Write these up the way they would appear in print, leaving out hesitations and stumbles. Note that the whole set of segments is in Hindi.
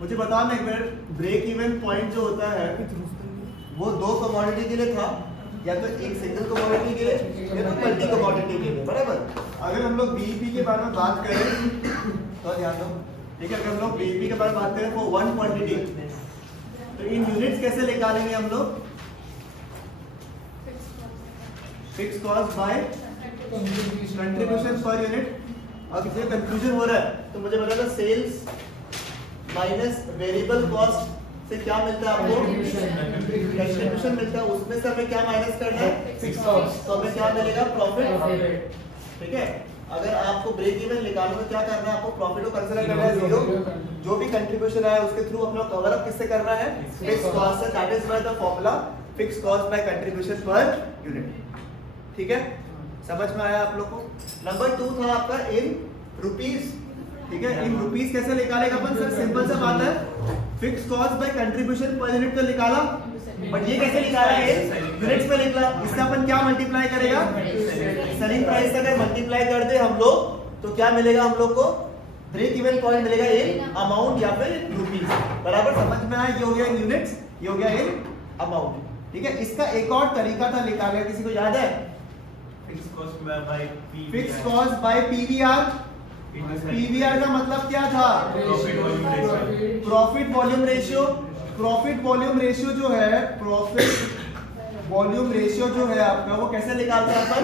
मुझे बताओ ना एक मिनट, ब्रेक इवन पॉइंट जो होता है वो दो कमोडिटी के लिए था, या तो एक सिंगल कमोडिटी के लिए या तो मल्टी कमोडिटी के लिए, बराबर। अगर हम लोग बीईपी के बारे में बात करें तो ध्यान दो, ठीक है, अगर हम लोग बीईपी के बारे में बात करें वो वन क्वांटिटी, तो इन यूनिट्स कैसे निकालेंगे हम लोग? Fix cost by contribution per unit. और किसी को कंफ्यूजन हो रहा है तो मुझे बताना, सेल्स माइनस वेरिएबल कॉस्ट से क्या मिलता है आपको? कंट्रीब्यूशन मिलता है, उसमें से हमें क्या माइनस करना है? Fix cost. तो हमें क्या मिलेगा? प्रॉफिट। ठीक है, अगर आपको ब्रेक इवन निकालना तो क्या करना है? आपको प्रॉफिट को कंसीडर करना है जीरो, जो भी कंट्रीब्यूशन आया उसके थ्रू अपना कवर अप किससे करना है? फिक्स कॉस्ट से। That is by the formula fix cost by contribution per unit. ठीक है, समझ में आया आप लोग को? नंबर 2 था आपका इन रुपीस। ठीक है, इन रुपीस कैसे निकालेगा अपन? सर सिंपल सा बात है, fix cost by contribution per unit तो निकाला, बट ये कैसे निकाला है? यूनिट्स में निकला। इससे अपन क्या मल्टीप्लाई करेगा? सेलिंग प्राइस से अगर मल्टीप्लाई कर दे हम लोग तो क्या मिलेगा हम लोग को? ब्रेक इवन पॉइंट मिलेगा इन अमाउंट या फिर रुपीस। बराबर, समझ में आया? ये हो गया इन यूनिट्स, ये हो गया इन अमाउंट। ठीक है, इसका एक और तरीका था निकालने, किसी को याद है? Fix cost bye PVR. PVR का मतलब क्या था? Profit volume ratio. Profit volume ratio जो है, प्रॉफिट वॉल्यूम रेशियो जो है आपका, वो कैसे निकालते हैं अपन?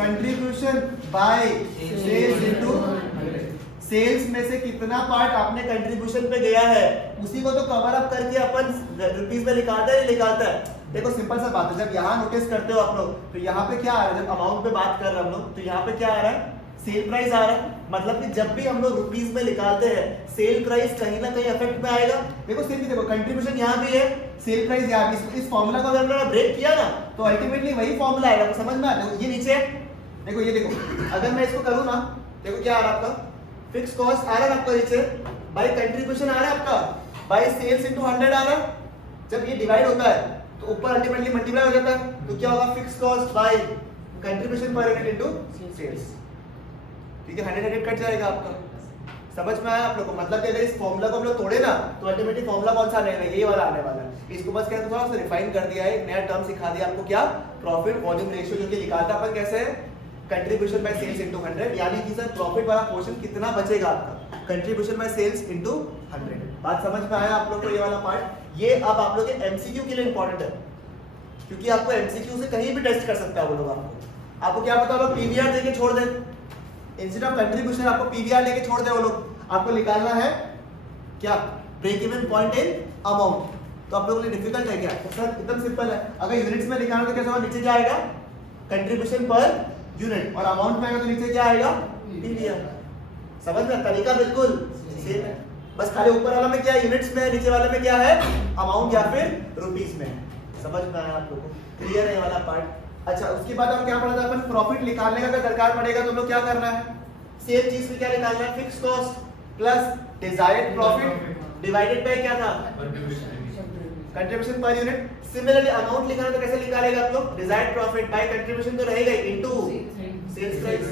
Contribution by sales into sales में से कितना पार्ट आपने कंट्रीब्यूशन पे गया है उसी को तो कवर अप करके अपन रुपीस में निकालता है, निकालता है। देखो सिंपल सा बात है, जब यहाँ नोटिस करते हो आप लोग तो यहाँ पे क्या आ रहा है? जब अमाउंट पे बात कर रहे हैं हम लोग तो यहाँ पे क्या आ रहा है? सेल प्राइस आ रहा है। मतलब कि जब भी हम लोग रुपीस में निकालते हैं सेल प्राइस कहीं ना कहीं इफेक्ट में आएगा। देखो सिर्फ देखो, कंट्रीब्यूशन यहाँ भी है, सेल प्राइस यहाँ भी। इस फॉर्मूला को अगर हमने ब्रेक किया ना तो अल्टीमेटली वही फॉर्मूला आएगा। तो समझ में आ रहा है? ये नीचे देखो, ये देखो, अगर मैं इसको करूँ ना, देखो क्या आ रहा है आपका? फिक्स कॉस्ट आ रहा है आपका नीचे, बाय कंट्रीब्यूशन आ रहा है आपका, बाय सेल्स इनटू 100 आ रहा है। जब ये डिवाइड होता है तो ऊपर अल्टीमेटली मल्टीप्लाई हो जाता है, तो क्या होगा? Fix cost by contribution per unit into sales. ठीक है, 100 कट जाएगा आपका। समझ में आया आप लोग को? मतलब कि अगर इस फॉर्मूला को हम लोग तोड़े ना तो अल्टीमेटली फॉर्मूला कौन सा आने वाला है? ये वाला आने वाला है। इसको बस क्या थोड़ा सा रिफाइन कर दिया है, एक नया टर्म सिखा दिया आपको, क्या? प्रॉफिट वॉल्यूम रेशियो, जो कि निकालता अपन कैसे है? कंट्रीब्यूशन बाय सेल्स इनटू 100, यानी कि सर प्रॉफिट वाला पोर्शन कितना बचेगा आपका? Contribution by sales into 100। बात समझ में आया आप लोग को? ये वाला पार्ट, ये अब आप लोग के एमसीक्यू के लिए इंपॉर्टेंट है, क्योंकि आपको एमसीक्यू से कहीं भी टेस्ट कर सकता है वो लोग। आपको क्या पता, लोग पीवीआर देके छोड़ दे, इंस्टेड ऑफ कंट्रीब्यूशन आपको पीवीआर लेके छोड़ दे वो लोग। आपको निकालना है क्या? Break even point in amount. तो आप लोगों के लिए डिफिकल्ट है क्या? सर एकदम सिंपल है। अगर यूनिट्स में निकालना तो कैसे होगा? नीचे क्या आएगा? कंट्रीब्यूशन पर यूनिट, और अमाउंट में आएगा तो नीचे क्या आएगा? पीवीआर। समझ में? तरीका बिल्कुल सेम है, बस खाली ऊपर वाला में क्या है? यूनिट्स में, नीचे वाले में क्या है? अमाउंट या फिर रुपीस में। समझ में आया आप लोगों को? क्लियर है ये वाला पार्ट? अच्छा, उसके बाद हम क्या पढ़ा था अपन? प्रॉफिट निकालने का अगर दरकार पड़ेगा तो हम लोग क्या करना है? सेम चीज में क्या निकालना है? Fix cost plus desired profit divided by क्या था? Contribution per unit. Similarly amount निकालना तो कैसे निकालेगा आप लोग? डिजायर्ड प्रॉफिट बाय कंट्रीब्यूशन तो रहेगा इनटू सेल्स प्राइस।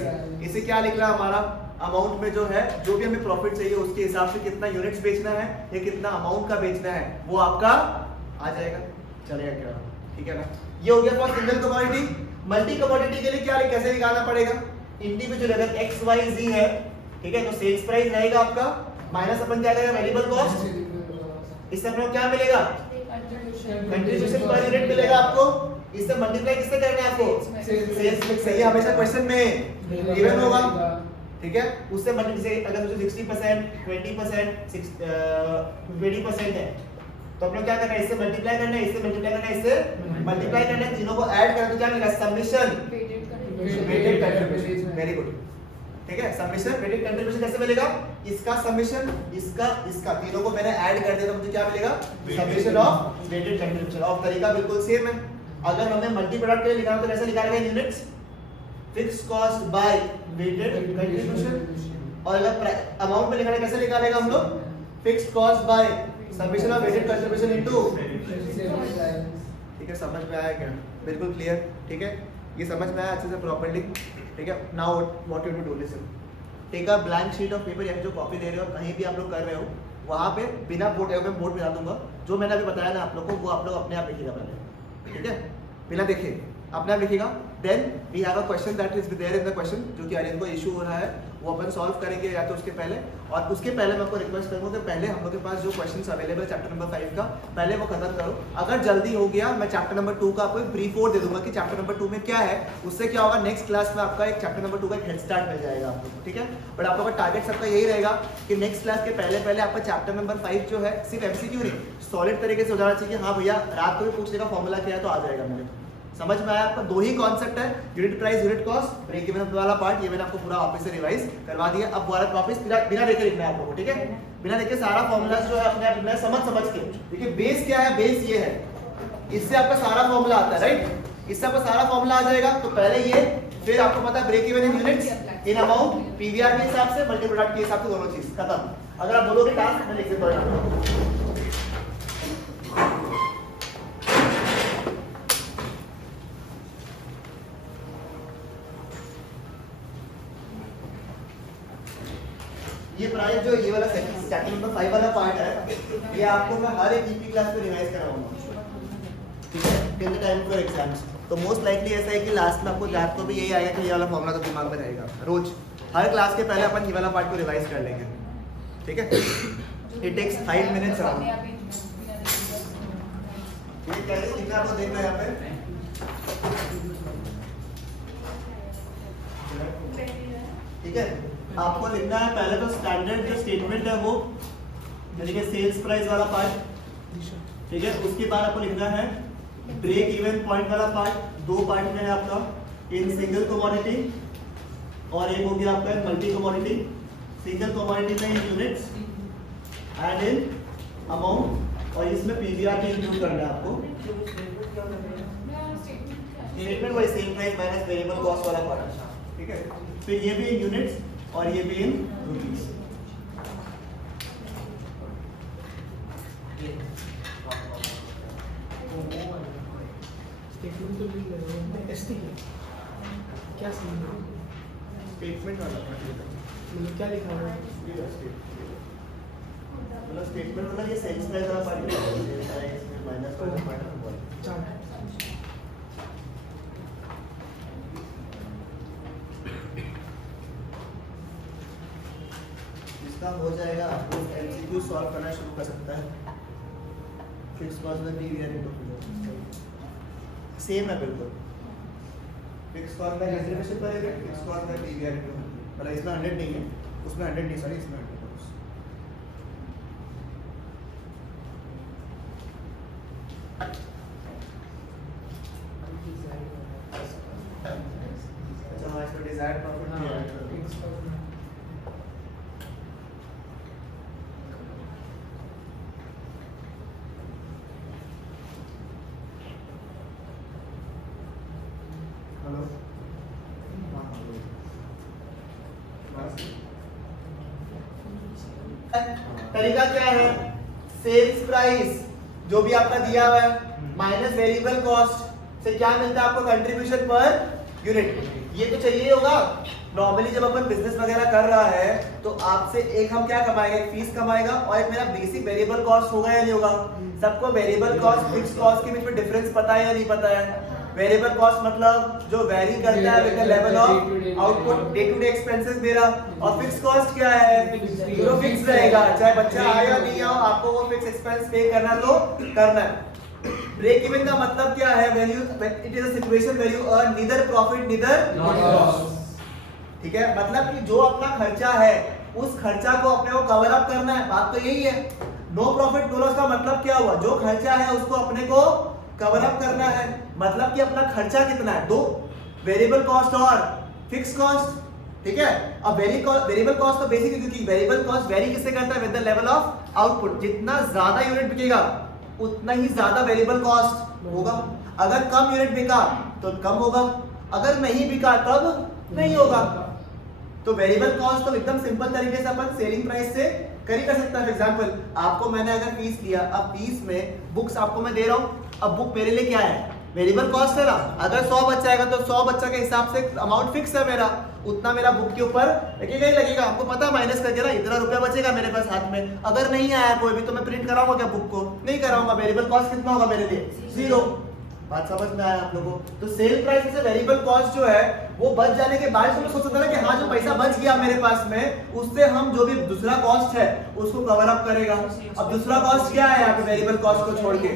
इसे क्या निकला हमारा? अमाउंट में जो है, जो भी हमें प्रॉफिट चाहिए उसके हिसाब से कितना यूनिट्स बेचना है या कितना अमाउंट का बेचना है वो आपका आ जाएगा। चलेगा क्या? ठीक है ना? ये हो गया for single commodity. Multi commodity के लिए क्या कैसे निकालना पड़ेगा? इंडिविजुअल अगर एक्स वाई जी है, ठीक है, तो सेल्स प्राइस रहेगा आपका माइनस अपन क्या करेगा? Variable cost. इससे अपने को क्या मिलेगा? कंट्रीब्यूशन पर यूनिट मिलेगा आपको। इससे मल्टीप्लाई किससे करना है आपको? सेल्स में। सही, हमेशा क्वेश्चन में इवन होगा। ठीक है, उससे मल्टीप्लाई अगर मुझे 60%, 20%, 20% है तो अपने क्या करना है? इससे मल्टीप्लाई करना है, इससे मल्टीप्लाई करना है, इससे मल्टीप्लाई करना है, तीनों को ऐड करना तो क्या मिलेगा? Summation weighted contribution. Very good. ठीक है, समेशन वेटेड कंट्रीब्यूशन कैसे मिलेगा? इसका समेशन, इसका तीनों को मैंने ऐड कर दिया तो मुझे क्या मिलेगा? Summation of weighted contribution. और तरीका बिल्कुल सेम है। अगर हमें मल्टी प्रोडक्ट के लिए निकालना तो कैसे निकालेंगे? Units, fix cost by weighted contribution. और अगर अमाउंट में निकालना कैसे निकालेगा हम लोग? Fix cost by summation of weighted contribution into. ठीक है, समझ में आया क्या? बिल्कुल क्लियर। ठीक है, ये समझ में आया अच्छे से प्रॉपर्ली? ठीक है, now what you to do, listen, take a blank sheet of paper, या जो कॉपी दे रहे हो कहीं भी आप लोग कर रहे हो, वहाँ पे बिना बोर्ड मैं बोर्ड बना दूंगा, जो मैंने अभी बताया ना आप लोग को वो आप लोग अपने आप लिखिएगा पहले, ठीक है, बिना देखे अपने आप लिखिएगा। Then we have a question that is there in the question, जो कि अरियन को इशू हो रहा है वो अपन सॉल्व करेंगे या तो उसके पहले, और उसके पहले मैं आपको रिक्वेस्ट करूंगा कि पहले हम लोग के पास जो क्वेश्चंस अवेलेबल है चैप्टर नंबर 5 का पहले वो खत्म करो। अगर जल्दी हो गया मैं चैप्टर नंबर 2 का आपको एक ब्रीफ ओवर दे दूंगा कि चैप्टर नंबर 2 में क्या है, उससे क्या होगा नेक्स्ट क्लास में आपका एक चैप्टर नंबर 2 का एक हेड स्टार्ट मिल जाएगा आपको, ठीक है। बट आप लोगों का टारगेट सबका यही रहेगा कि नेक्स्ट क्लास के पहले पहले आपका चैप्टर नंबर 5 जो है सिर्फ एमसीक्यू नहीं सॉलिड तरीके से हो जाना चाहिए। हाँ भैया रात को भी पूछने का फॉर्मूला क्या है तो आ जाएगा मेरे, समझ में आया आपका। दो ही कॉन्सेप्ट है, unit price unit cost, break even वाला पार्ट, ये मैंने आपको पूरा वापस से रिवाइज करवा दिया। अब वापस बिना देखे लिखना है आप लोगों को, ठीक है, बिना देखे सारा फॉर्मूला जो है अपने आप लिखना है समझ के। देखिए बेस क्या है, बेस ये है, इससे आपका सारा फॉर्मूला आता है, राइट, इससे आपका सारा फॉर्मूला आ जाएगा। तो पहले ये, फिर आपको पता है break even in units, in amount, PVR के हिसाब से, मल्टी प्रोडक्ट के हिसाब से, दोनों चीज खत्म। अगर आप बोलोगे टास्क में लिख देता हूं, ये प्राइस जो ये वाला चैप्टर नंबर 5 वाला पार्ट है, ये आपको मैं हर एक ईपी क्लास में रिवाइज कराऊंगा, ठीक है, till the time for exams. तो मोस्ट लाइकली ऐसा है कि लास्ट में आपको रात को भी यही आएगा कि ये वाला फॉर्मूला तो दिमाग में रहेगा, रोज हर क्लास के पहले अपन ये वाला पार्ट को रिवाइज कर लेंगे, ठीक है। It takes 5 minutes around. ये कैसे लिखना है आपको देखना है यहाँ पे, ठीक है। आपको लिखना है पहले तो स्टैंडर्ड जो स्टेटमेंट है वो, यानी कि सेल्स प्राइस वाला पार्ट, ठीक है। उसके बाद आपको लिखना है ब्रेक इवन पॉइंट वाला पार्ट, दो पार्ट में है आपका, इन सिंगल कमोडिटी और एक हो गया आपका मल्टी कमोडिटी। सिंगल कमोडिटी में इन यूनिट्स एंड इन अमाउंट, और इसमें पीवीआर भी इंक्लूड करना है आपको। स्टेटमेंट वही sale price minus variable cost वाला पार्ट, ठीक है। फिर ये भी इन यूनिट्स और ये भी इन रुपीस। स्टेटमेंट तो एसटी क्या स्टेटमेंट वाला मतलब क्या लिखा हुआ है, मतलब स्टेटमेंट मतलब ये सेल्स प्राइस वाला पार्ट है, इसमें माइनस वाला पार्ट है। हो जाएगा, आपको एमसीक्यू सॉल्व करना शुरू कर सकता है। फिक्स कॉस्ट में पीवीआर तो सेम है बिल्कुल, फिक्स कॉस्ट में कंट्रीब्यूशन पड़ेगा, फिक्स कॉस्ट में पीवीआर तो मतलब इसमें 100 नहीं है, उसमें 100 नहीं, सॉरी इसमें 100 अच्छा। हाँ इसमें डिजायर्ड प्रॉफिट तरीका क्या है, सेल्स प्राइस जो भी आपका दिया हुआ है माइनस वेरिएबल कॉस्ट से क्या मिलता है आपको कंट्रीब्यूशन पर यूनिट, ये तो चाहिए होगा। नॉर्मली जब अपन बिजनेस वगैरह कर रहा है तो आपसे एक हम क्या कमाएगा, एक फीस कमाएगा और एक मेरा बेसिक वेरिएबल कॉस्ट होगा या नहीं होगा। सबको वेरिएबल कॉस्ट फिक्स कॉस्ट के बीच में डिफरेंस पता है या नहीं पता है। वेरिएबल कॉस्ट मतलब जो वेरी करता है with the level of output, day to day expenses मेरा, और फिक्स कॉस्ट क्या है जो फिक्स रहेगा, चाहे बच्चा आए या नहीं आओ आपको वो फिक्स एक्सपेंस पे करना तो करना है। ब्रेक इवन का मतलब क्या है, when you it is a situation where you earn neither profit neither loss, ठीक है। मतलब कि जो अपना खर्चा है उस खर्चा को अपने को कवर अप करना है, बात तो यही है। नो प्रॉफिट नो लॉस का मतलब क्या हुआ, जो खर्चा है उसको अपने को कवर अप करना है, मतलब कि अपना खर्चा कितना है, दो वेरिएबल कॉस्ट और फिक्स कॉस्ट, ठीक है। अब वेरिएबल कॉस्ट तो बेसिक है क्योंकि वेरिएबल कॉस्ट वेरी किससे करता है with the level of output. जितना ज्यादा यूनिट बिकेगा उतना ही ज्यादा वेरिएबल कॉस्ट होगा। अगर कम यूनिट बिका तो कम होगा, अगर नहीं बिका तब नहीं होगा। तो वेरिएबल कॉस्ट तो एकदम सिंपल तरीके से अपन सेलिंग प्राइस से कर ही कर सकता है। फॉर एग्जांपल आपको मैंने अगर फीस दिया, अब फीस में बुक्स आपको मैं दे रहा हूं, अब बुक मेरे लिए क्या है वेरिएबल कॉस्ट है ना। अगर 100 बच्चा आएगा तो 100 बच्चा के हिसाब से अमाउंट फिक्स है मेरा, उतना मेरा बुक के ऊपर लगेगा ही लगेगा। आपको पता है माइनस करके ना इतना रुपया बचेगा मेरे पास हाथ में। अगर नहीं आया कोई भी तो मैं प्रिंट कराऊंगा क्या बुक को? नहीं कराऊंगा। वेरिएबल कॉस्ट कितना होगा मेरे लिए? 0। बात समझ में आया आप लोगों को? तो सेल प्राइस से वेरिएबल कॉस्ट जो है वो बच जाने के बाद तो मैं सोच सकता था कि हाँ जो पैसा बच गया मेरे पास में उससे हम जो भी दूसरा कॉस्ट है उसको कवर अप करेगा। अब दूसरा कॉस्ट क्या है यहाँ पे वेरिएबल कॉस्ट को छोड़ के?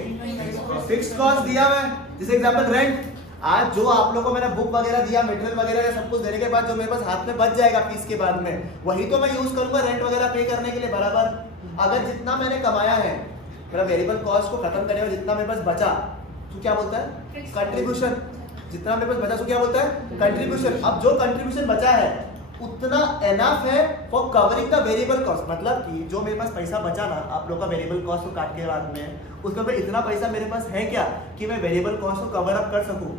फिक्स्ड कॉस्ट दिया मैं, जैसे एग्जांपल रेंट। आज जो आप लोगों को मैंने बुक वगैरह दिया, मटेरियल वगैरह सब कुछ देने के बाद जो मेरे पास हाथ में बच जाएगा फीस के बाद में, वही तो मैं यूज करूंगा रेंट वगैरह पे करने के लिए बराबर। अगर जितना मैंने कमाया है मेरा वेरिएबल कॉस्ट को खत्म करने में जितना मेरे पास बचा तो क्या बोलता है? कंट्रीब्यूशन। जितना मेरे पास बचा तो क्या बोलता है? कंट्रीब्यूशन। अब जो कंट्रीब्यूशन बचा है उतना एनफ है for covering the variable cost. मतलब कि जो मेरे पास पैसा बचा ना आप लोग का वेरिएबल कॉस्ट को काट के बाद में, उसका पे इतना पैसा मेरे पास है क्या कि मैं वेरिएबल कॉस्ट को कवर अप कर सकूं।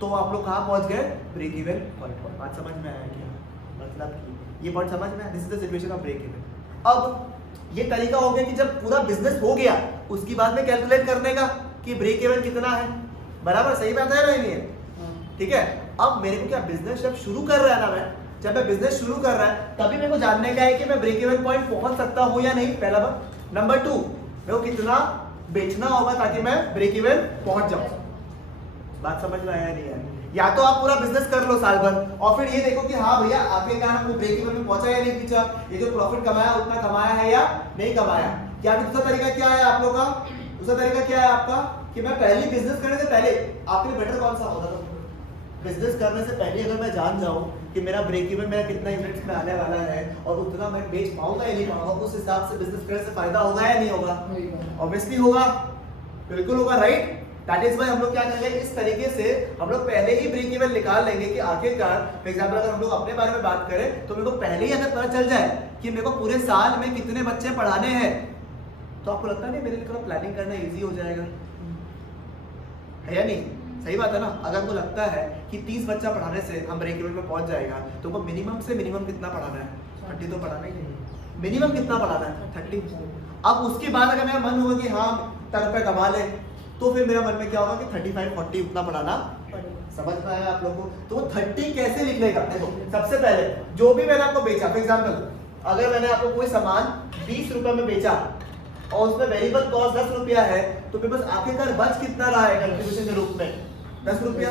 तो आप लोग कहां पहुंच गए? ब्रेक इवन पॉइंट पर। बात समझ में आया क्या? मतलब कि ये पॉइंट समझ में आया? This is the situation of break even. अब ये तरीका हो गया कि जब पूरा बिजनेस हो गया उसके बाद में कैलकुलेट करने का कि ब्रेक इवन कितना है। बराबर, सही बात है नहीं है? ठीक है। अब मेरे को क्या बिजनेस जब शुरू कर रहा है ना, मैं जब मैं बिजनेस शुरू कर रहा है तभी मेरे को जानने का है कि मैं ब्रेक इवन पॉइंट पहुंच सकता हूं या नहीं, पहला बात। नंबर 2, मेरे को कितना बेचना होगा ताकि मैं ब्रेक इवन पहुंच जाऊं। बात समझ में आया नहीं है? या तो आप पूरा बिजनेस कर लो साल भर और फिर ये देखो कि हाँ भैया आखिरकार हमको ब्रेक इवन में पहुंचा या नहीं पीछा, ये जो प्रॉफिट कमाया उतना कमाया है या नहीं कमाया। क्या दूसरा तरीका क्या है आप लोग का? दूसरा तरीका क्या है आपका कि मैं पहले बिजनेस करने से पहले आपके लिए बेटर कौन सा होगा? तो बिजनेस करने से पहले अगर मैं जान जाऊं कि मेरा ब्रेक इवन मेरा कितना यूनिट्स में आने वाला है और उतना मैं बेच पाऊंगा या नहीं पाऊंगा, उस हिसाब से बिजनेस करने से फायदा होगा या नहीं होगा? ऑब्वियसली होगा, बिल्कुल होगा, राइट? दैट इज व्हाई हम लोग क्या करेंगे, इस तरीके से हम लोग पहले ही ब्रेक इवन निकाल लेंगे कि आखिरकार फॉर एग्जांपल अगर हम लोग अपने बारे में बात करें तो मेरे को पहले ही अगर पता चल जाए कि मेरे को पूरे साल में कितने बच्चे पढ़ाने हैं तो आपको लगता नहीं मेरे लिए थोड़ा प्लानिंग करना इजी हो जाएगा, है या नहीं? सही बात है ना? अगर हमको लगता है कि 30 बच्चा पढ़ाने से हम ब्रेक इवन में पहुंच जाएगा तो वो मिनिमम से मिनिमम कितना पढ़ाना है? 30 तो पढ़ाना ही है। मिनिमम कितना पढ़ाना है? 30। अब उसके बाद अगर मेरा मन होगा कि हाँ 10 रुपए कमा ले तो फिर मेरा मन में क्या होगा कि 35-40 उतना पढ़ाना। समझ में आया आप लोगों को? तो वो 30 कैसे निकलेगा? देखो सबसे पहले जो भी मैंने आपको बेचा, फॉर एग्जाम्पल अगर मैंने आपको कोई सामान 20 रुपए में बेचा और उसमें वेरिएबल कॉस्ट 10 रुपया है तो फिर बस आखिरकार बच कितना रहा है कंट्रीब्यूशन के रूप में? 10 रुपया।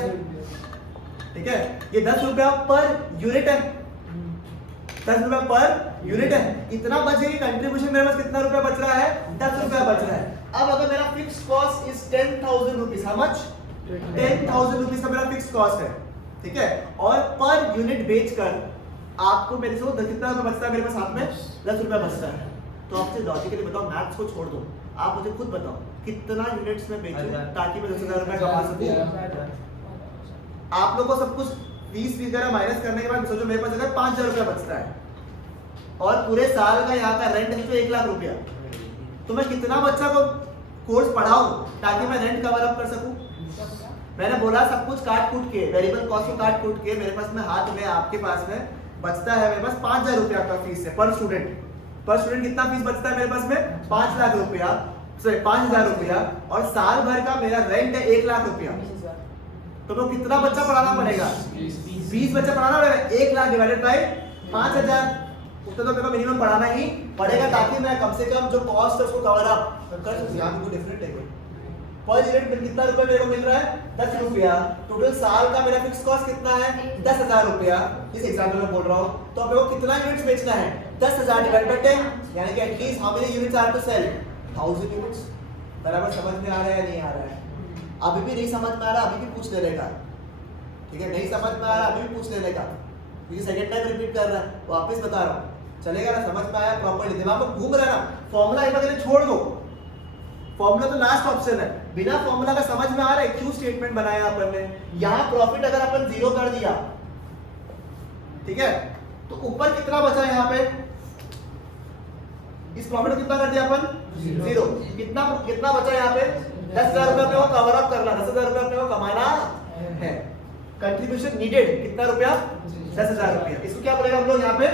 ठीक है, ये 10 रुपया पर यूनिट है, 10 रुपया पर यूनिट है। इतना बच गया कि कंट्रीब्यूशन मेरे पास कितना रुपया बच रहा है? 10 रुपया बच रहा है। अब अगर मेरा fix cost is 10,000 rupees, how much? 10,000 rupees का मेरा फिक्स कॉस्ट है, ठीक है, और पर यूनिट बेचकर आपको मेरे से कितना रुपया बचता है? मेरे पास हाथ में 10 रुपया बचता है। तो आपसे लॉजिकली बताओ, मैथ्स को छोड़ दो, आप मुझे खुद बताओ कितना यूनिट्स में बेचूं ताकि मैं 10,000 रुपया कमा सकूं। आप लोग को सब कुछ 20 वगैरह माइनस करने के बाद सोचो मेरे पास अगर 5,000 रुपया बचता है और पूरे साल का यहाँ का रेंट है तो 1 लाख रुपया, तो मैं कितना बच्चा को कोर्स पढ़ाऊं ताकि मैं रेंट कवर अप कर सकूं? मैंने बोला सब कुछ काट कूट के, वेरिएबल कॉस्ट को काट कूट के मेरे पास में हाथ में आपके पास में बचता है मेरे पास 5,000 रुपया का फीस है पर स्टूडेंट। पर स्टूडेंट कितना फीस बचता है मेरे पास में? 5 लाख रुपया, सॉरी 5,000 रुपया, और साल भर का मेरा रेंट है 1 लाख रुपया। तो मैं कितना बच्चा पढ़ाना पड़ेगा? 20 बच्चा पढ़ाना पड़ेगा। 1 लाख डिवाइडेड बाय 5,000, उतना तो मेरे को मिनिमम पढ़ाना ही पड़ेगा ताकि मैं कम से कम जो कॉस्ट है उसको कवर अप कर सकूं। यहाँ पे डिफरेंट है पर यूनिट में कितना रुपया मेरे को मिल रहा है? 10 रुपया। टोटल साल का मेरा फिक्स कॉस्ट कितना है? 10,000 रुपया। इस एग्जांपल में बोल रहा हूँ तो मेरे को कितना यूनिट्स बेचना है? 10,000 डिवाइड बाय 10, यानी कि at least how many units are to sell? 1000 units. बराबर समझ में आ रहा है या नहीं आ रहा है? अभी भी नहीं समझ में आ रहा, अभी भी पूछ लेने का, ठीक है? नहीं समझ में आ रहा अभी भी पूछ लेने का, क्योंकि सेकंड टाइम रिपीट कर रहा है, वापस बता रहा हूँ, चलेगा ना? समझ में आया प्रॉपर्ली? दिमाग में घूम रहा है ना? फॉर्मूला एक बार छोड़ दो, फॉर्मूला तो लास्ट ऑप्शन है। बिना फॉर्मूला का समझ में आ रहा है? क्यों स्टेटमेंट बनाया अपन ने? यहाँ प्रॉफिट अगर अपन 0 कर दिया, ठीक है, तो ऊपर कितना बचा यहाँ पे? इस प्रॉफिट को कितना कर दिया अपन? 0। कितना बचा यहाँ पे? 10,000 रुपया अपने को कवर अप करना, 10,000 रुपया अपने को कमाना है। कंट्रीब्यूशन नीडेड कितना रुपया? 10,000 रुपया। इसको क्या बोलेगा हम लोग यहाँ पे?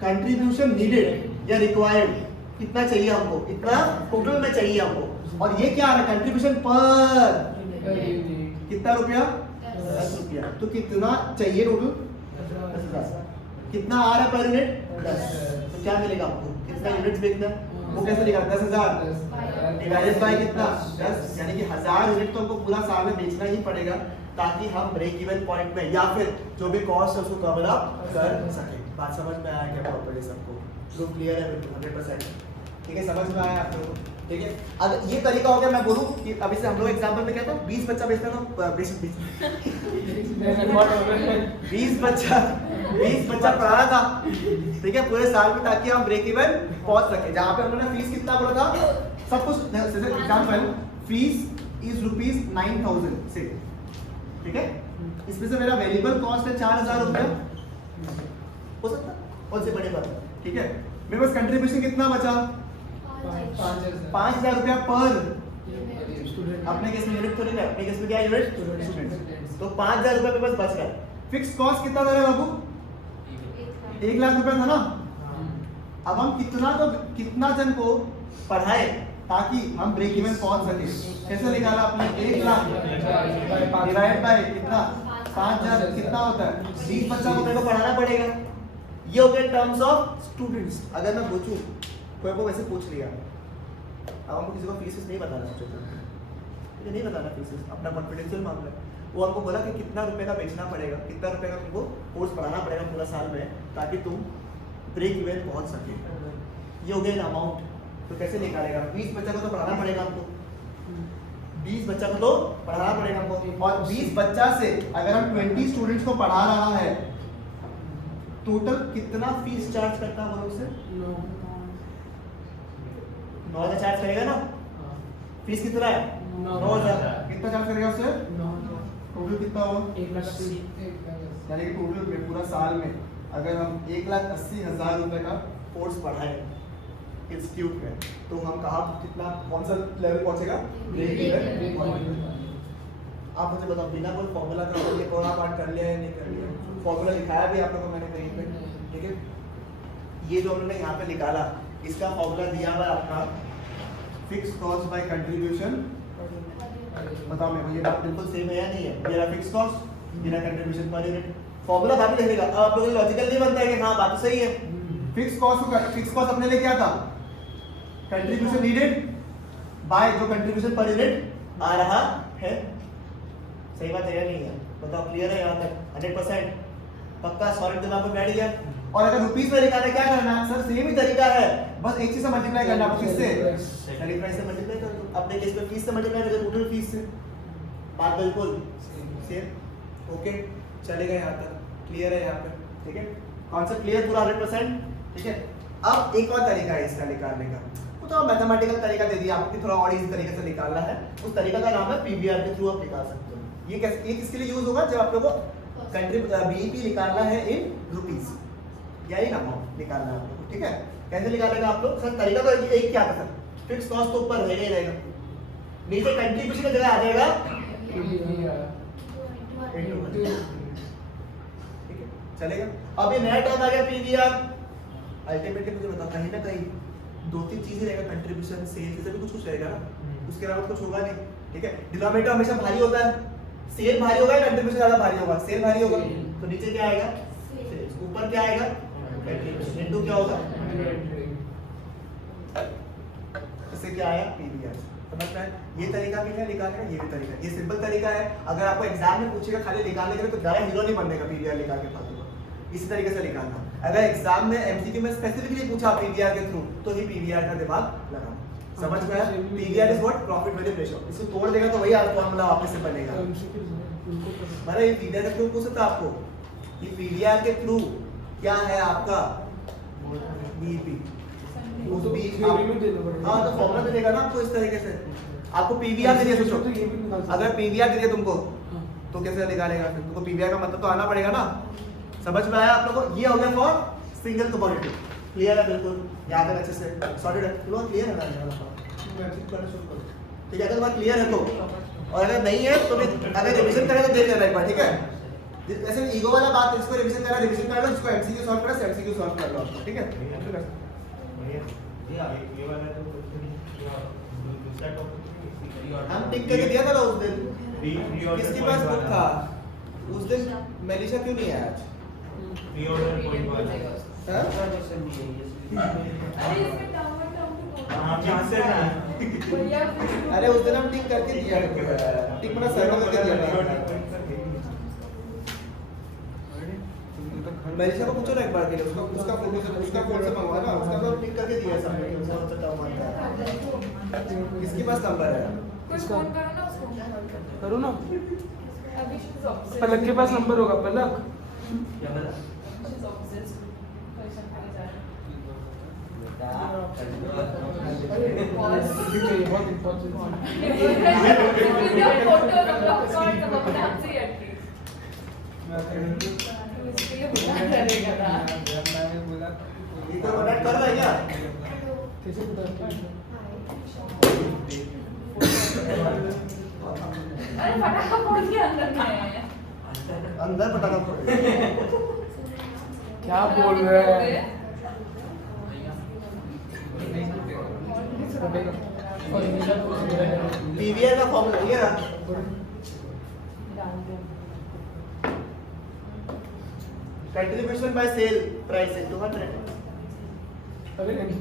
कंट्रीब्यूशन नीडेड या रिक्वायर्ड कितना चाहिए हमको? इतना टोटल में चाहिए हमको। और ये क्या आ रहा है? कंट्रीब्यूशन पर कितना रुपया? 10 रुपया। तो कितना चाहिए टोटल? 10,000। कितना आ रहा है पर यूनिट? 10। तो क्या मिलेगा आपको? कितना यूनिट्स बेचना है वो कैसे लिखा? 10,000 डिवाइडेड बाय कितना? 10, यानी कि 1000 यूनिट तो हमको पूरा साल में बेचना ही पड़ेगा ताकि हम ब्रेक इवन पॉइंट में या फिर जो भी कॉस्ट है उसको कवर अप कर सके। बात समझ में आया क्या प्रॉपर्ली सबको? जो क्लियर है बिल्कुल 100%? ठीक है, समझ में आया आप लोगों को? ठीक है, अब ये तरीका हो गया। मैं बोलूं कि अभी से हम लोग एग्जांपल में क्या था, 20 बच्चा बेचता था, 20 बच्चा पढ़ाना था, ठीक है, पूरे साल में, ताकि हम ब्रेक इवन पहुंच सके। जहां पे हम लोगों ने फीस कितना बोला था, सब कुछ एग्जांपल, फीस इज ₹9,000 से, ठीक है, इसमें से मेरा वेरिएबल कॉस्ट है 4,000 रुपया, हो सकता है, और से बड़े बात, ठीक है। मेरे पास कंट्रीब्यूशन कितना बचा? 5,000 रुपया पर अपने केस में यूनिट थोड़ी ना, अपने केस में क्या यूनिट? स्टूडेंट। तो 5,000 रुपया मेरे पास बच गया। फिक्स कॉस्ट कितना था बाबू? 1 लाख रुपया था ना। अब हम कितना जन को पढ़ाए ताकि हम ब्रेक इवन पहुंच सके? कैसे निकाला आपने? 1 लाख डिवाइड बाय कितना? 5,000 कितना होता है? 20 बच्चा को मेरे को पढ़ाना पड़ेगा। ये हो गया टर्म्स ऑफ स्टूडेंट्स। अगर मैं पूछूं, कोई को वैसे पूछ लिया, अब हमको किसी को फीस नहीं बताना चाहिए, मुझे नहीं बताना फीस, अपना कॉन्फिडेंशियल मामला है। वो हमको बोला कि कितना रुपए का बेचना पड़ेगा, कितना रुपए का तुमको कोर्स पढ़ाना पड़ेगा पूरा साल में ताकि तुम ब्रेक इवन पहुंच सके। ये हो गया अमाउंट। तो कैसे निकालेगा? 20 बच्चा को तो पढ़ाना पड़ेगा हमको, 20 बच्चा को तो पढ़ाना पड़ेगा हमको, और 20 बच्चा से अगर हम 20 स्टूडेंट्स को पढ़ा रहा है, टोटल कितना फीस चार्ज करता है वो उससे? 9,000 चार्ज करेगा ना। फीस कितना है? 9,000। कितना चार्ज करेगा उससे? टोटल कितना हुआ? 1,80,000। यानी कि टोटल में पूरा साल में अगर हम 1,80,000 रुपए का कोर्स पढ़ाए इंस्टीट्यूट में, तो हम कहा कितना, कौन सा लेवल पहुंचेगा? Break even. आप मुझे बताओ, बिना कोई फॉर्मूला का ये पूरा पार्ट कर लिया है नहीं कर लिया? फॉर्मूला लिखाया भी आप लोगों को मैंने कहीं पे, ठीक है। ये जो हमने यहाँ पे निकाला, इसका फॉर्मूला दिया हुआ है आपका फिक्स कॉस्ट बाय कंट्रीब्यूशन। बताओ मेरे को, ये बात बिल्कुल सेम है या नहीं है? मेरा फिक्स कॉस्ट, मेरा कंट्रीब्यूशन पर यूनिट, फॉर्मूला बाकी लिखने का। अब आप लोगों को लॉजिकल नहीं बनता है कि हाँ बात तो सही है। फिक्स कॉस्ट अपने लिए क्या था? कंट्रीब्यूशन नीडेड बाय जो कंट्रीब्यूशन पर यूनिट आ रहा है। सही बात है या नहीं है? बताओ, क्लियर है यहाँ तक? 100% पक्का सॉलिड दिमाग में बैठ गया। और अगर रुपीस में निकालना क्या करना है? सर सेम ही तरीका है, बस एक चीज से मल्टीप्लाई करना है। किससे? सेलिंग प्राइस से मल्टीप्लाई कर दो। अपने केस में फीस से मल्टीप्लाई कर दो, टोटल फीस से। बात बिल्कुल सेम। ओके, चलेगा यहाँ तक? क्लियर है यहाँ पे? ठीक है, कॉन्सेप्ट क्लियर पूरा 100%? ठीक है। अब एक और तरीका है इसका निकालने का, वो तो मैथमेटिकल तरीका दे दिया आपको, थोड़ा और इजी तरीके से निकालना है। उस तरीका का नाम है पीवीआर के थ्रू आप निकाल सकते हो। ये कैसे, ये किसके लिए यूज होगा? जब आप लोगों को बीईपी निकालना है इन रुपीस, यही अमाउंट निकालना है आप लोगों को, ठीक है। कैसे निकालेगा आप लोग? सर तरीका तो एक क्या था सर, फिक्स कॉस्ट तो ऊपर रहेगा ही रहेगा, नीचे कंट्रीब्यूशन की जगह आ जाएगा, ठीक है, चलेगा। अब ये नया टर्म आ गया पीवीआर। अल्टीमेटली मुझे बताओ, कहीं ना कहीं 2-3 चीजें रहेगा, कंट्रीब्यूशन, सेल, जैसे भी कुछ रहेगा ना, उसके अलावा कुछ होगा नहीं, ठीक है। डिनोमिनेटर हमेशा भारी होता है, सेल भारी होगा या कंट्रीब्यूशन ज्यादा भारी होगा? सेल भारी होगा, तो नीचे क्या आएगा? सेल्स। ऊपर क्या आएगा? कंट्रीब्यूशन। इनटू क्या होगा? इससे क्या आया? पीवीआर। समझ में? ये तरीका भी है निकालने का, ये भी तरीका, ये सिंपल तरीका है। अगर आपको एग्जाम में पूछेगा खाली निकालने के लिए, तो ज्यादा हीरो नहीं बनने का पीवीआर निकाल के फालतू का, इसी तरीके से निकालना। अगर एग्जाम में एमसीक्यू में स्पेसिफिकली पूछा पीवीआर के थ्रू, तो ही पीवीआर का दिमाग लगाना। समझ में आया? PVR is what? Profit value ratio. इसको तोड़ देगा तो वही आपको फॉर्मूला वापस से बनेगा। मैंने ये पीवीआर के थ्रू पूछ सकता आपको, ये पीवीआर के थ्रू क्या है आपका? बीईपी। उस बीच हाँ, तो फॉर्मूला दे देगा ना आपको इस तरीके से। आपको पीवीआर दे दिया, सोचो अगर पीवीआर दे दिया तुमको, तो कैसे निकालेगा? तुमको पीवीआर का मतलब तो आना पड़ेगा ना। समझ में आया आप लोगों को? ये हो गया फॉर सिंगल कमोडिटी। क्लियर है? बिल्कुल याद है अच्छे से, सॉलिड है, क्लियर है ना? ठीक है, अगर बात क्लियर है तो, और अगर नहीं है तो अगर रिवीजन करें तो देख लेना एक बार, ठीक है। ऐसे ईगो वाला बात, इसको रिवीजन करना, रिवीजन कर लो, इसको एमसीक्यू सॉल्व करना, एमसीक्यू सॉल्व कर लो, ठीक है। हम टिक करके दिया था ना उस दिन, किसके पास बुक था? उस दिन मेलिशा क्यों नहीं आया आज? हाँ? अरे उस दिन हम टिक करके दिया टिक मतलब सर्वर करके दिया मेलिशा को पूछो ना एक बार के लिए उसका फोटो से उसका फोन से मंगवा ना उसका तो टिक करके दिया सबने कौन सा टर्म आता है किसके पास नंबर है करो ना पलक के पास नंबर होगा पलक बहुत ये तो मदद कर रहा है क्या कैसे बताते हैं अरे फटाका फोड़ के अंदर में है अंदर पटाखा फोड़ क्या बोल रहे हैं पीवीआर का फॉर्म लग गया कंट्रीब्यूशन बाय सेल प्राइस है 200 अरे नहीं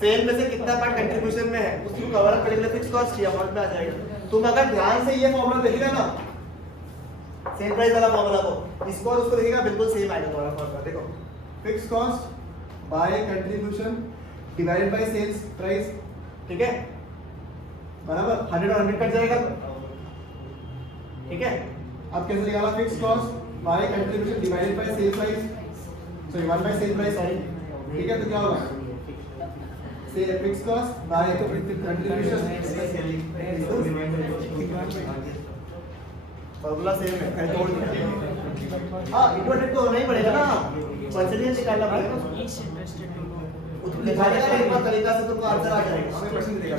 सेल में से कितना पार्ट कंट्रीब्यूशन में है उसको कवर अप करने के लिए फिक्स कॉस्ट ही अमाउंट में आ जाएगा तुम अगर ध्यान से ये फॉर्मूला देखिएगा ना सेल प्राइस वाला फॉर्मूला को इसको और उसको देखिएगा बिल्कुल सेम आएगा तुम्हारा फॉर्मूला देखो fix cost by contribution divided by sales price ठीक है बराबर 100 और 100 कट जाएगा ठीक है अब कैसे निकाला fix cost by contribution divided by sale price sorry 1 by sale price ठीक है तो क्या होगा से fix cost by contribution formula same है कहीं तोड़ नहीं हां इंटरनेट तो नहीं पड़ेगा ना परसेंटेज निकालना पड़ेगा उसको दिखाने का एक बार तरीका से तुमको आंसर आ जाएगा हमें परसेंट देगा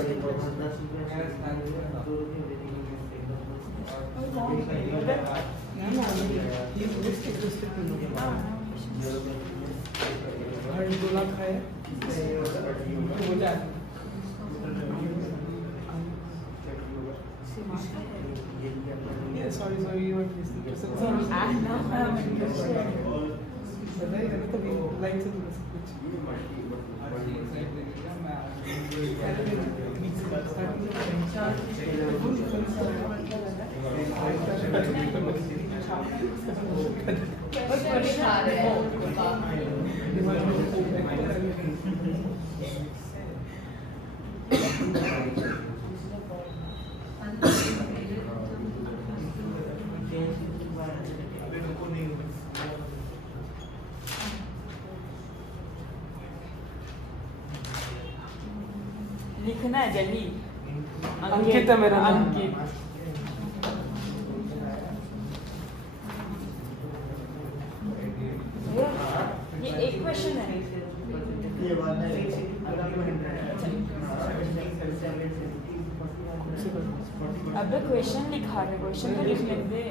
sorry you were लिखना है जल्दी अंकित है मेरा नाम अंकित ये एक क्वेश्चन है ये बात नहीं अब क्वेश्चन लिखा है क्वेश्चन तो लिखने दे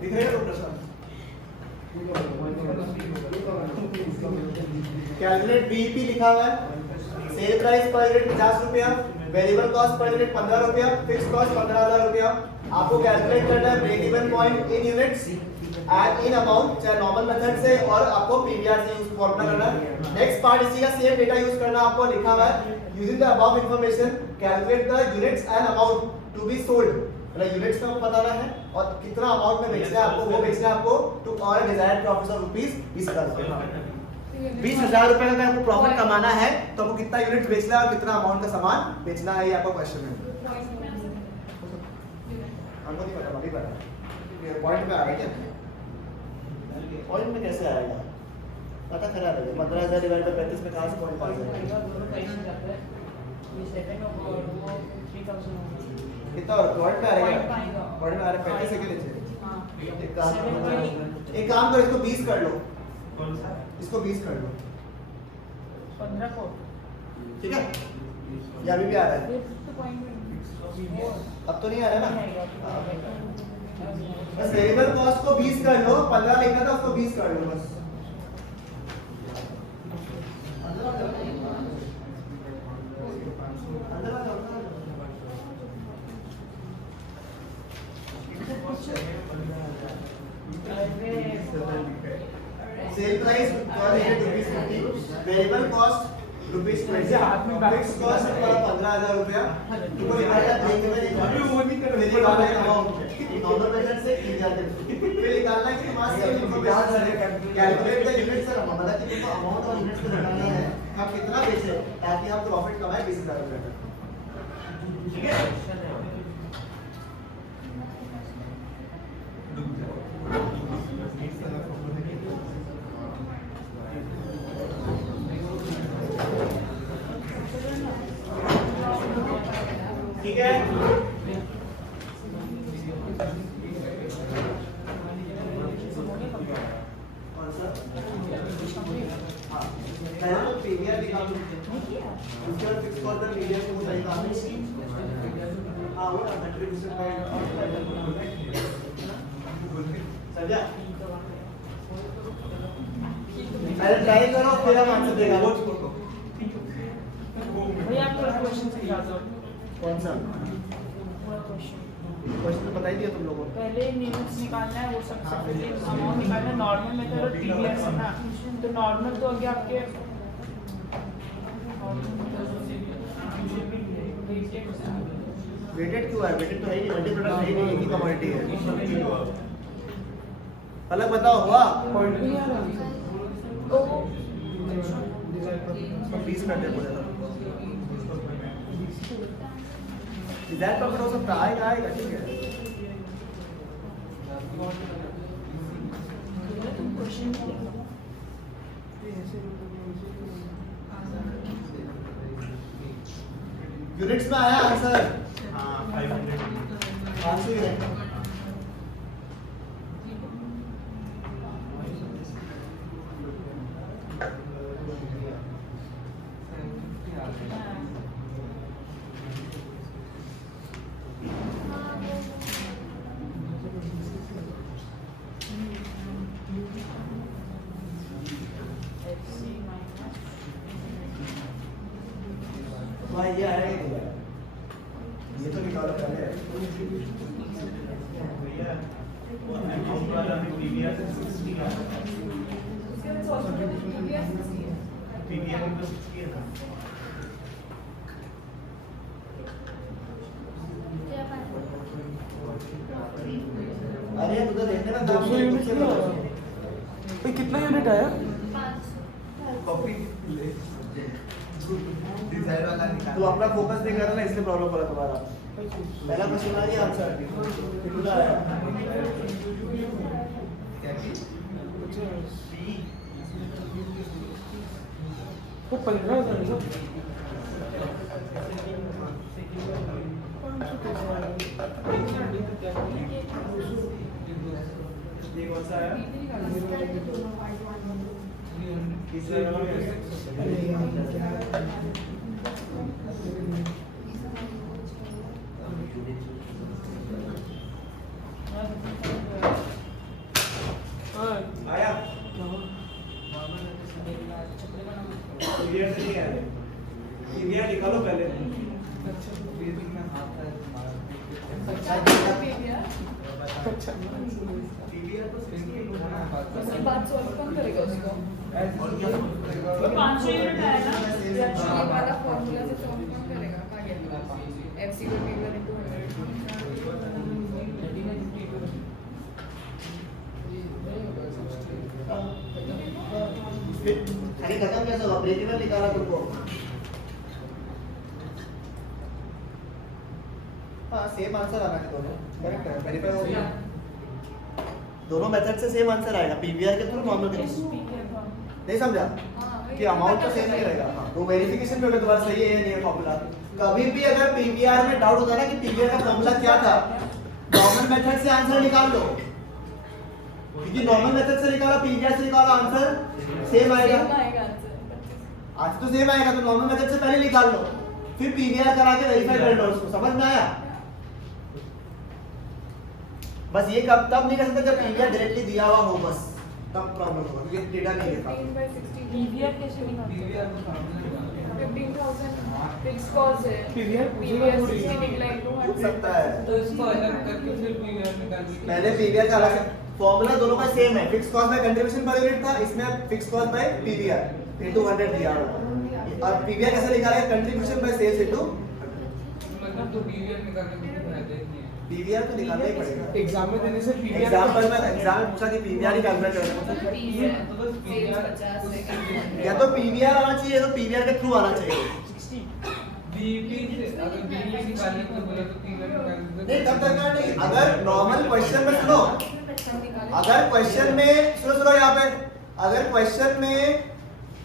दिख रहा है तो प्रश्न कैलकुलेट बीईपी लिखा हुआ है सेल प्राइस पर यूनिट 50 रुपया वेरिएबल कॉस्ट पर यूनिट 15 रुपया फिक्स कॉस्ट 15,000 रुपया आपको कैलकुलेट करना है break even point in units and in amount चाहे नॉर्मल मेथड से और आपको पीवीआर से यूज फॉर्मूला करना है नेक्स्ट पार्ट इसी का सेम डेटा यूज करना आपको लिखा हुआ है using the above information calculate the units and amount to be sold मतलब यूनिट्स का आपको बताना है और कितना अमाउंट में बेचना है आपको वो बेचना है आपको to earn desired profit of rupees 20,000 रुपए 20,000 रुपए का अगर आपको प्रॉफिट कमाना है तो आपको कितना यूनिट बेचना है और कितना अमाउंट का सामान बेचना है ये आपका क्वेश्चन है हमको नहीं पता अभी पता पॉइंट पे आ रहा है क्या पॉइंट में कैसे आएगा पता करा रहे 15,000 डिवाइड बाय 35 में कहां से पॉइंट आ जाएगा कितना और पॉइंट पे आ रहा है पॉइंट में आ रहा है 35 सेकंड नीचे एक काम करो इसको 20 कर लो इसको 20 कर लो 15 को ठीक है, ये अभी भी आ रहा है, फिर तो पॉइंट अब तो नहीं आ रहा ना। बस वेरिएबल कॉस्ट को 20 कर लो, 15 लिखा था उसको 20 कर लो बस। Sale price variable cost rupees 20, fix cost हमारा 15,000 रुपया। तुमको निकालना ब्रेक में निकालना है अमाउंट नॉर्मल मेथड से फिर निकालना है कि तुम्हारा sale information calculate the unit sir, मतलब कि तुमको अमाउंट और यूनिट्स को निकालना है आप कितना बेचे ताकि आप प्रॉफिट कमाए 20,000 रुपए का। ठीक है, ठीक है। कौन सा? हाँ, पहले तो पीवीआर निकालो, उसके बाद फिक्स कॉस्ट और पीवीआर को सही काम है। हाँ वो कंट्रीब्यूशन का समझा। पहले ट्राई करो फिर हम आंसर देगा। वो छोड़ो, भैया आपको क्वेश्चन समझा दो। कौन सा पूरा क्वेश्चन क्वेश्चन तो बता ही दिया तुम लोगों को। पहले यूनिट्स निकालना है, वो सबसे पहले अमाउंट निकालना है, नॉर्मल मेथड और पीवीआर से ना। तो नॉर्मल तो आगे आपके वेटेड क्यों है? वेटेड तो है ही नहीं, मल्टी प्रोडक्ट है ही नहीं, एक ही कमोडिटी है। अलग बताओ हुआ पॉइंट नहीं आ रहा। ओ प्लीज कर दे बोले डिजाइन प्रॉफिट हो सकता है, आएगा आएगा ठीक है। तुम क्वेश्चन यूनिट्स में आया आंसर। हाँ 500 500 यूनिट। भाई ये आएगा ही नहीं, ये तो निकालो पहले। भैया वो अमाउंट वाला भी पीवीआर से 60 का पीवीआर में तो 60 है ना। अरे तू तो देखते ना 200 यूनिट से किया। भाई कितना यूनिट आया? कॉपी डिजाइन वाला निकाल। तू अपना फोकस नहीं कर रहा ना, इसलिए प्रॉब्लम हो रहा तुम्हारा। पहला क्वेश्चन आ गया आंसर कितना आया? वो 15,000 है। ये कौन सा आया? तीसरा वाला में आया? पीवीआर से नहीं आया, पीवीआर निकालो पहले। अच्छा पीवीआर तो 60 उसके बाद सॉल्व कौन करेगा उसको? तो 500 यूनिट आया ना। ये वाला फॉर्मूला से सॉल्व कौन करेगा? आगे FC को पीवीआर इनटू 100। अरे खत्म कैसे हुआ? ब्रेक इवन निकाला तुमको। हाँ सेम आंसर आना है दोनों, करेक्ट है, वेरीफाई हो गया। दोनों मेथड से सेम आंसर आएगा, पीवीआर के थ्रू नॉर्मल के थ्रू। नहीं समझा कि अमाउंट तो सेम नहीं रहेगा। हाँ तो वेरिफिकेशन पे अगर तुम्हारा सही है या नहीं है फॉर्मूला। कभी भी अगर पीवीआर में डाउट होता है ना कि पीवीआर का फॉर्मूला क्या था, नॉर्मल मेथड से आंसर निकाल लो, क्योंकि नॉर्मल मेथड से निकाला पीवीआर से निकाला आंसर सेम आएगा। आज तो सेम आएगा, तो नॉर्मल मेथड से पहले निकाल लो, फिर पीवीआर करा के वेरीफाई कर लो उसको। समझ में आया? बस ये कब तब नहीं कर सकते जब पीवीआर डायरेक्टली दिया हुआ हो, बस तब प्रॉब्लम होगा, क्योंकि डेटा नहीं देता। 15/60 पीवीआर कैसे निकालते हैं? 15,000 फिक्स कॉस्ट है। PVR पीवीआर 60 निकला पूछ 200। सकता है। तो इसको अलग करके फिर पीवीआर निकाल के पहले पीवीआर का अलग फॉर्मूला दोनों का सेम है, fix cost by contribution per unit था, इसमें fix cost bye PVR into 100 दिया हुआ। और पीवीआर कैसे निकालेगा? कंट्रीब्यूशन बाय सेल्स इनटू मतलब तो पीवीआर निकालने के कोई फायदा ही नहीं है। पीवीआर तो निकालना ही पड़ेगा। एग्जाम में देने से PVR एग्जाम्पल में पूछा कि पीवीआर ही कैलकुलेट करना है, पीवीआर सेल्स 50 है। या तो पीवीआर आना चाहिए या तो पीवीआर के थ्रू आना चाहिए। बीईपी से अगर बीईपी निकालने को बोला तो पीवीआर निकाल दो। नहीं तब तक का नहीं, अगर नॉर्मल क्वेश्चन में सुनो, अगर क्वेश्चन में सुनो यहाँ पे, अगर क्वेश्चन में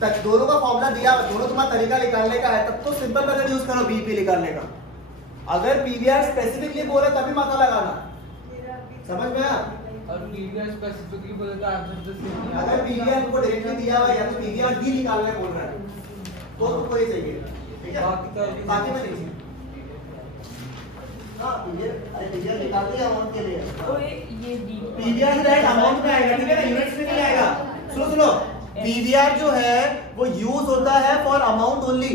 तक दोनों का फॉर्मूला दिया, दोनों तुम्हारा तरीका निकालने का है, तब तो सिंपल मेथड यूज करो बीपी निकालने का। अगर पीवीआर स्पेसिफिकली बोले तभी माथा लगाना। समझ में आया? और पीवीआर स्पेसिफिकली बोले तो आंसर तो सेम ही अगर पीवीआर तुमको डायरेक्टली दिया हुआ है या तो पीवीआर डी निकालने बोल रहा है तो तुमको ये चाहिए, ठीक है? बाकी में नहीं चाहिए। हाँ पीवीआर निकालते हैं अमाउंट के लिए। तो ये डी पीवीआर से डायरेक्ट अमाउंट में आएगा, ठीक है ना? यूनिट्स में नहीं आएगा। सुनो पीवीआर जो है वो यूज होता है फॉर अमाउंट ओनली,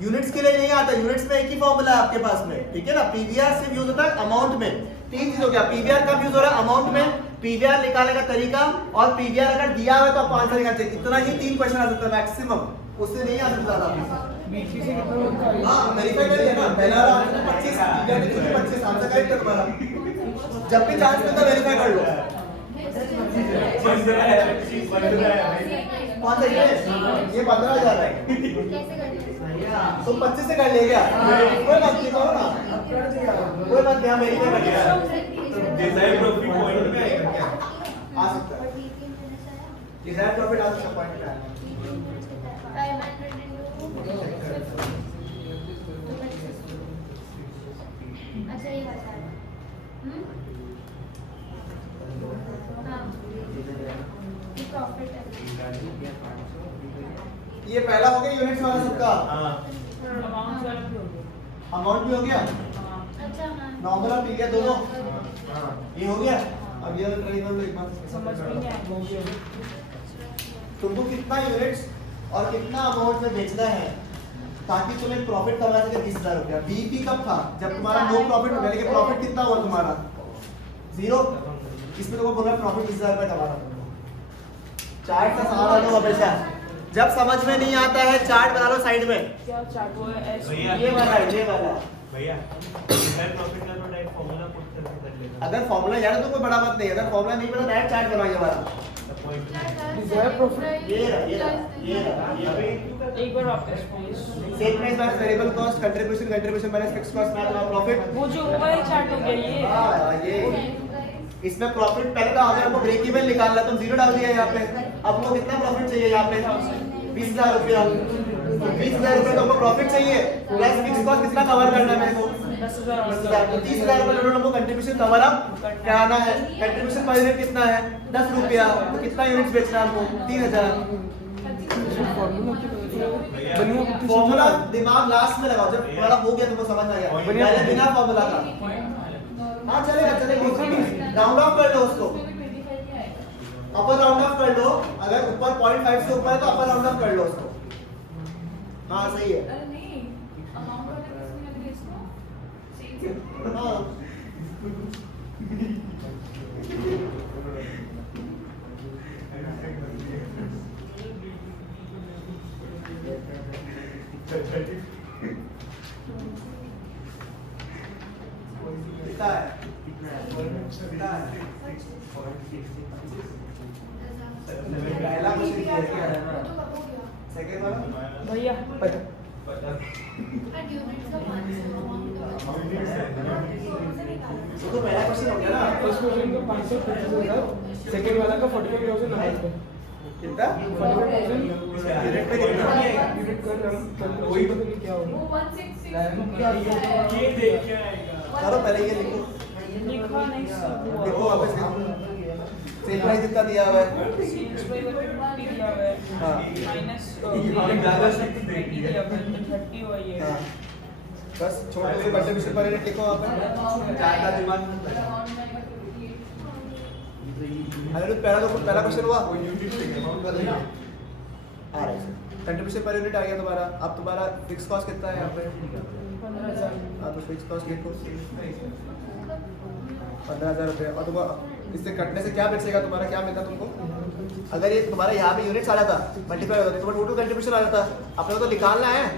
यूनिट्स के लिए नहीं आता। यूनिट्स में एक ही फॉर्मूला है आपके पास में, ठीक है ना? पीवीआर सिर्फ यूज होता है अमाउंट में। तीन चीज हो गया, पीवीआर कब यूज हो रहा है? अमाउंट में, पीवीआर निकालने का तरीका, और पीवीआर अगर दिया हुआ है तो आपको आंसर निकालना चाहिए। इतना ही 3 क्वेश्चन आ सकता है मैक्सिमम, उससे नहीं आ सकता ज्यादा। बीपी से कितना होता है? हाँ वेरीफाई कर लेना, पहला आंसर 25, पीवीआर ने खुद 25 आंसर करेक्ट है तुम्हारा। जब भी चांस मिलता है वेरीफाई कर लो। कौन सा ये 15,000 है, तुम 25 से कर ले क्या? कोई बात नहीं, करो ना, कोई बात नहीं, हम वेरीफाई कर लेंगे। डिजाइन प्रॉफिट पॉइंट में आएगा क्या? आ सकता है, डिजायर प्रॉफिट आ सकता है पॉइंट में। अच्छा ये बता रहा प्रॉफिट है। ये पहला हो गया यूनिट्स वाला सबका। अमाउंट वाला भी हो गया। अमाउंट भी हो गया, हाँ। अच्छा हाँ नॉर्मल और पीवीआर दोनों ये हो गया। अब ये वाला ट्राई कर लो एक बार, समझ में नहीं आया। तुमको कितना यूनिट्स और कितना अमाउंट में बेचना है ताकि तुम्हें प्रॉफिट कमा सके 20,000 रुपया। बीपी कब था? जब तुम्हारा नो प्रॉफिट हो गया, लेकिन प्रॉफिट कितना हुआ तुम्हारा? 0। इसमें तुमको बोला प्रॉफिट 20,000 रुपया कमा रहा। चार्ट का सहारा लो हमेशा, जब समझ में नहीं आता है चार्ट बना लो साइड में। क्या चार्ट वो है? भैया। ये वाला है, ये वाला। भैया डिजाइन प्रॉफिट का तो डायरेक्ट फॉर्मूला पुट करके कर लेगा। अगर फॉर्मूला याद है तो कोई बड़ा बात नहीं, अगर फॉर्मूला नहीं पता डायरेक्ट चार्ट बनाइए हमारा। डिजायर प्रॉफिट ये रहा, ये रहा, ये रहा, ये रहा। एक बार वापस please. Sale price minus variable cost, contribution minus fixed cost minus profit. वो जो हुआ है चार्ट हो गया ये। हाँ ये इसमें प्रॉफिट पहले तो अगर आपको ब्रेक इवन निकालना तुम 0 डाल दिया यहाँ पे। अब आपको कितना प्रॉफिट चाहिए यहाँ पे? 20,000 रुपया। 20,000 रुपये तो आपको प्रॉफिट चाहिए, प्लस फिक्स्ड कॉस्ट कितना कवर करना है मेरे को? 10,000। तो 30,000 रुपये टोटल हमको कंट्रीब्यूशन कवर अप कराना है। कंट्रीब्यूशन पर यूनिट कितना है? 10 रुपया। तो कितना यूनिट्स बेचना है हमको? 3,000। फॉर्मूला दिमाग लास्ट में लगाओ, जब थोड़ा हो गया तुमको समझ आ गया। पहले बिना फॉर्मूला का हाँ चलेगा, चलेगा। राउंड ऑफ कर लो उसको, अपर राउंड ऑफ कर लो। अगर ऊपर 0.5 से ऊपर है तो अपर राउंड ऑफ कर लो उसको। हाँ सही है। अरे नहीं, अमाउंट वाला किसने लग रही इसको? सेल्स। हाँ कितना है? कितना है? पहला क्वेश्चन क्लियर किया है ना? सेकंड वाला भैया वो तो पहला क्वेश्चन हो गया ना। फर्स्ट क्वेश्चन का 550,000, सेकंड वाला का 45,000 नंबर पे। कितना? 45,000 यूनिट पे कितना? यूनिट का वही पता नहीं क्या होगा। वो 166 ये देख क्या आएगा? करो पहले ये लिखो, लिखा नहीं सब हुआ। देखो वापस सेल प्राइस कितना दिया हुआ है? सेल्स प्राइस 50 दिया हुआ है हाँ। माइनस हाँ। 20 दिया हुआ है तो 30 हुआ ये हाँ। बस छोटे से कंट्रीब्यूशन पर यूनिट लिखो वहाँ पे। अरे पहला क्वेश्चन हुआ कंट्रीब्यूशन पर यूनिट आ गया तुम्हारा। अब तुम्हारा फिक्स कॉस्ट कितना है यहाँ पे? 15,000 हाँ तो फिक्स कॉस्ट लिखो 15,000 रुपये। और तुम्हारा इससे कटने से क्या बचेगा तुम्हारा, क्या मिलता तुमको? अगर ये तुम्हारा यहाँ पे यूनिट्स आ जाता मल्टीप्लाई होता तो टोटल कंट्रीब्यूशन आ जाता। अपने को तो निकालना है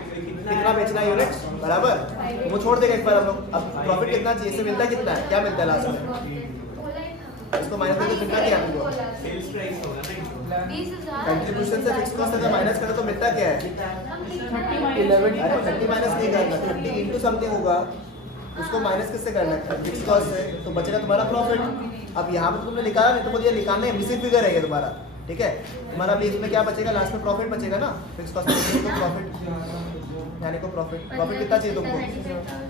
कितना बेचना है यूनिट्स, बराबर? तो वो छोड़ देगा एक बार हम लोग। अब प्रॉफिट कितना चाहिए, इससे मिलता कितना है, क्या मिलता है लास्ट में? इसको माइनस करके कितना क्या तुमको? सेल्स प्राइस होगा ना। कंट्रीब्यूशन से फिक्स कॉस्ट अगर माइनस करो तो मिलता क्या है? 30 माइनस नहीं करना, 30 इंटू समथिंग होगा, उसको माइनस किससे करना है? फिक्स कॉस्ट से, तो बचेगा तुम्हारा प्रॉफिट। अब यहाँ पे तुमने निकाला नहीं, तुमको ये निकालना है इम्प्लिसिट फिगर है ये तुम्हारा, ठीक है? तुम्हारा अभी इसमें क्या बचेगा, लास्ट में प्रॉफिट बचेगा ना। फिक्स कॉस्ट में प्रॉफिट यानी को प्रॉफिट कितना चाहिए तुमको?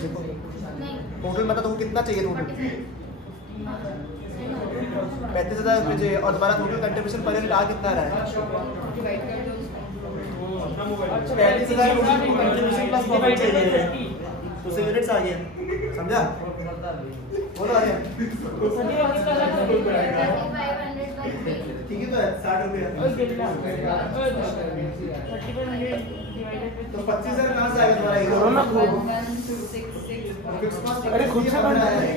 देखो टोटल मतलब तुमको कितना चाहिए टोटल? 35,000 रुपये चाहिए। और तुम्हारा टोटल कंट्रीब्यूशन पर यूनिट आ कितना रहा है? 35,000 कंट्रीब्यूशन प्लस प्रॉफिट चाहिए, तो उससे यूनिट्स आ गए, समझा? बोलो आगे। ठीक है तो है 60 रुपये। तो 25,000 कहाँ से आएगा तुम्हारा? करो ना खूब। फिक्स कॉस्ट अरे खुद से करना है। है।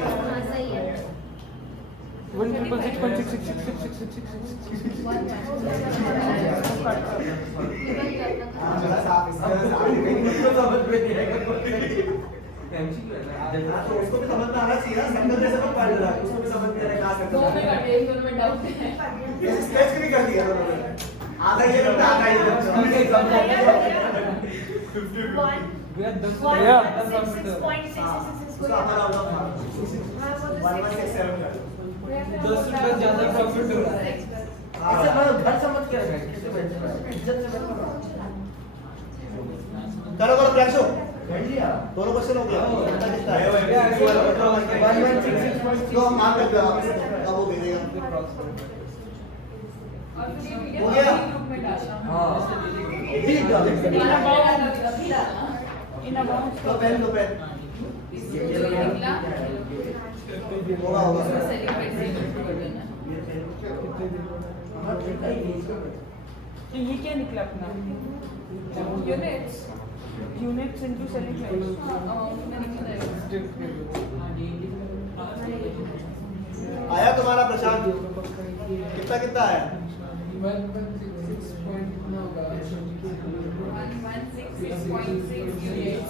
1 उसको भी समझ में आना चाहिए ना, संगत जैसे मत पढ़ रहा है, उसको भी समझ में आना कहाँ से दो में कर दिए, दोनों में डाउट है। ये स्केच नहीं कर दिया उन्होंने। आधा ये बच्चा आधा ये बच्चा। उसका हमारा होगा 1,167 का। 10 रुपए ज्यादा प्रॉफिट हो रहा है। ऐसे मतलब घर समझ के इज्जत से करो करो प्रयासो दोनों क्वेश्चन हो गया। कितना कितना है? 1,166 जो हम मान लेते हैं अब वो भेजेगा। हो गया? ठीक है। तो पेन दो पेन होगा होगा। तो ये क्या निकला अपना यूनिट्स इनटू सेलिंग प्राइस आया तुम्हारा प्रशांत? कितना कितना आया? 116.6 units.